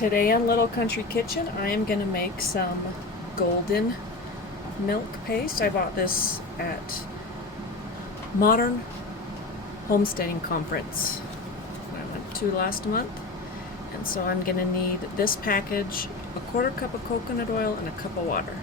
Today on Little Country Kitchen, I am going to make some golden milk paste. I bought this at Modern Homesteading Conference I went to last month. And so I'm going to need this package, a quarter cup of coconut oil, and a cup of water.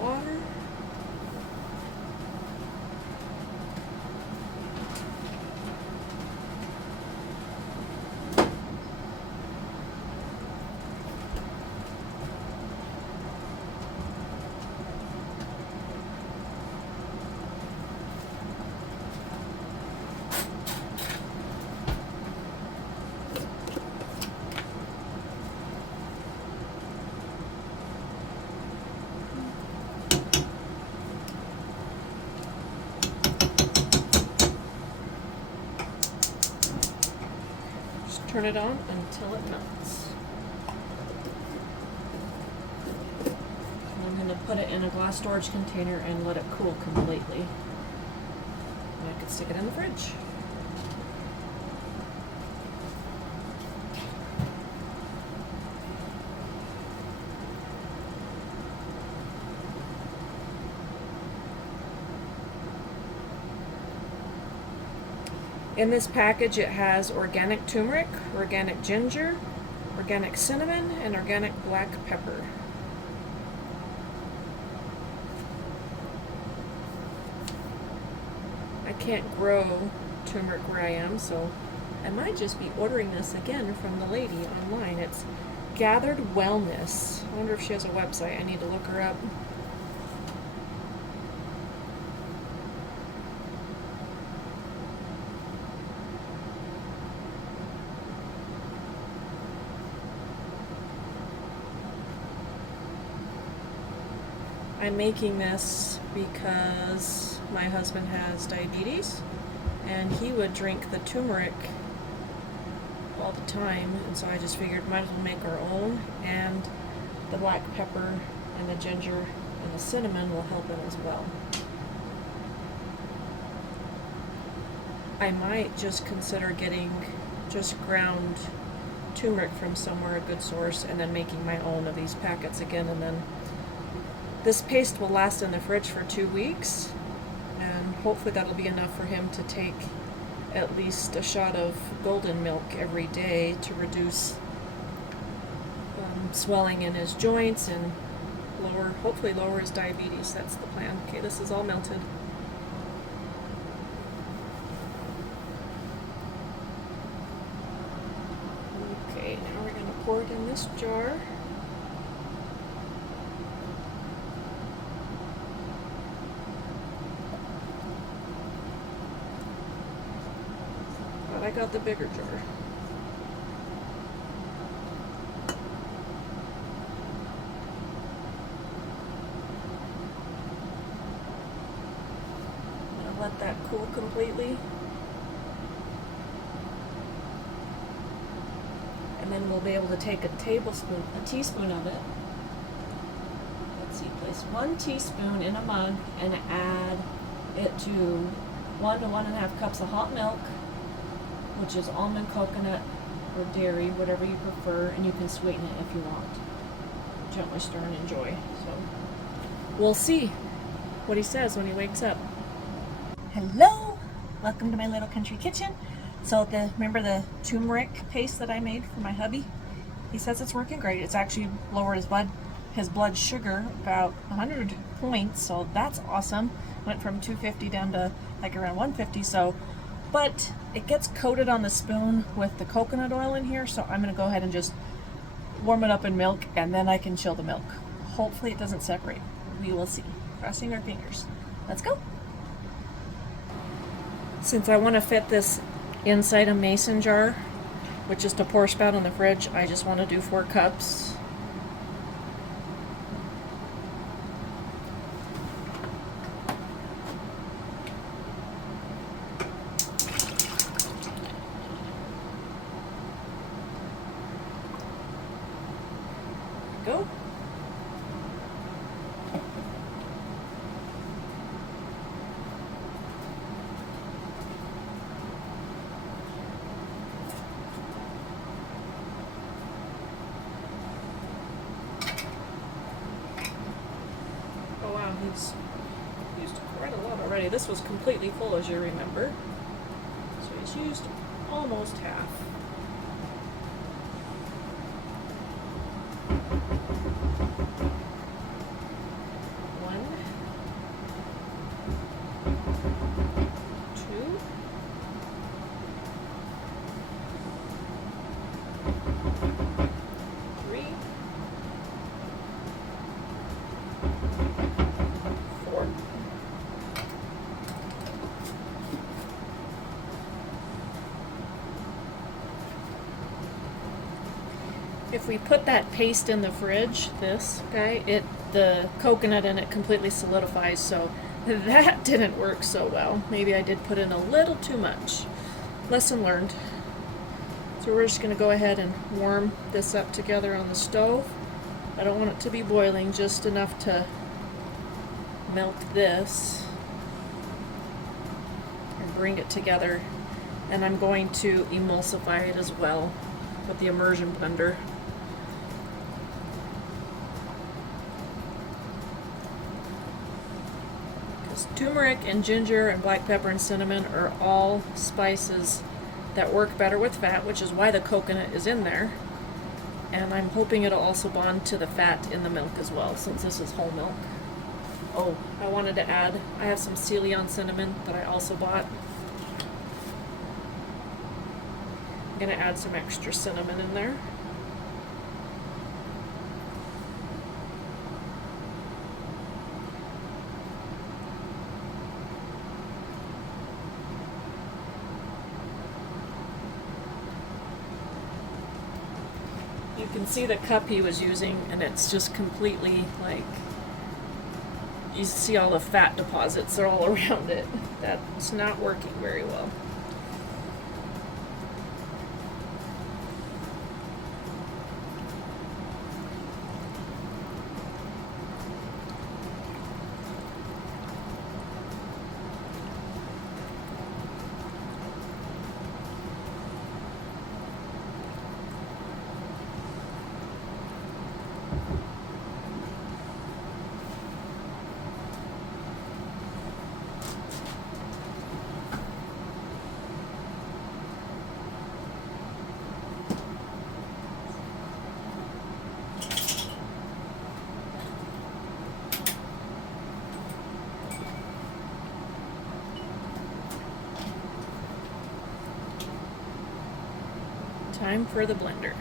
Water. Turn it on until it melts. I'm going to put it in a glass storage container and let it cool completely. And I can stick it in the fridge. In this package it has organic turmeric, organic ginger, organic cinnamon, and organic black pepper. I can't grow turmeric where I am, so I might just be ordering this again from the lady online. It's Gathered Wellness. I wonder if she has a website. I need to look her up. I'm making this because my husband has diabetes and he would drink the turmeric all the time, and so I just figured might as well make our own, and the black pepper and the ginger and the cinnamon will help it as well. I might just consider getting just ground turmeric from somewhere, a good source, and then making my own of these packets again, and then this paste will last in the fridge for 2 weeks, and hopefully that'll be enough for him to take at least a shot of golden milk every day to reduce swelling in his joints and hopefully lower his diabetes. That's the plan. Okay, this is all melted. Okay, now we're going to pour it in this jar. I got the bigger jar. I'm gonna let that cool completely. And then we'll be able to take a teaspoon of it. Let's see, place 1 teaspoon in a mug and add it to 1 to 1.5 cups of hot milk, which is almond, coconut, or dairy, whatever you prefer, and you can sweeten it if you want. Gently stir and enjoy. So we'll see what he says when he wakes up. Hello, welcome to my Little Country Kitchen. So remember the turmeric paste that I made for my hubby? He says it's working great. It's actually lowered his blood sugar about 100 points, so that's awesome. Went from 250 down to like around 150. But it gets coated on the spoon with the coconut oil in here, so I'm going to go ahead and just warm it up in milk, and then I can chill the milk. Hopefully it doesn't separate. We will see. Crossing our fingers. Let's go. Since I want to fit this inside a mason jar with just a pour spout in the fridge, I just want to do 4 cups. Go. Oh wow, he's used quite a lot already. This was completely full, as you remember. So he's used almost half. If we put that paste in the fridge, this guy, the coconut in it completely solidifies, so that didn't work so well. Maybe I did put in a little too much. Lesson learned. So we're just going to go ahead and warm this up together on the stove. I don't want it to be boiling, just enough to melt this and bring it together. And I'm going to emulsify it as well with the immersion blender. Turmeric and ginger and black pepper and cinnamon are all spices that work better with fat, which is why the coconut is in there. And I'm hoping it'll also bond to the fat in the milk as well, since this is whole milk. Oh, I wanted to add, I have some Ceylon cinnamon that I also bought. I'm going to add some extra cinnamon in there. You can see the cup he was using, and it's just completely like, you see all the fat deposits are all around it. That's not working very well. Time for the blender.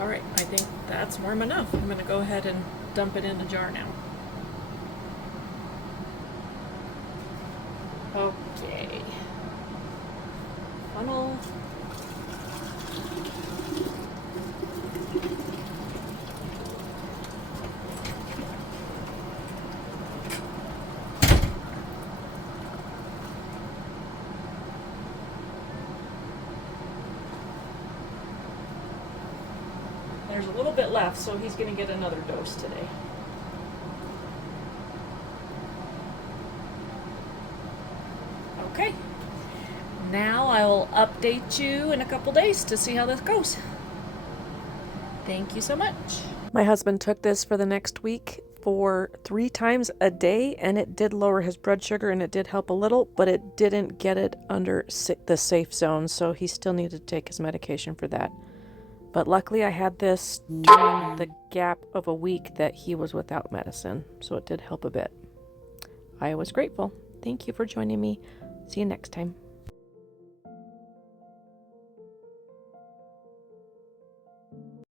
Alright, I think that's warm enough. I'm going to go ahead and dump it in the jar now. Okay. Funnel. There's a little bit left, so he's going to get another dose today. Okay. Now I will update you in a couple days to see how this goes. Thank you so much. My husband took this for the next week for 3 times a day, and it did lower his blood sugar and it did help a little, but it didn't get it under the safe zone, so he still needed to take his medication for that. But luckily I had this during the gap of a week that he was without medicine, so it did help a bit. I was grateful. Thank you for joining me. See you next time.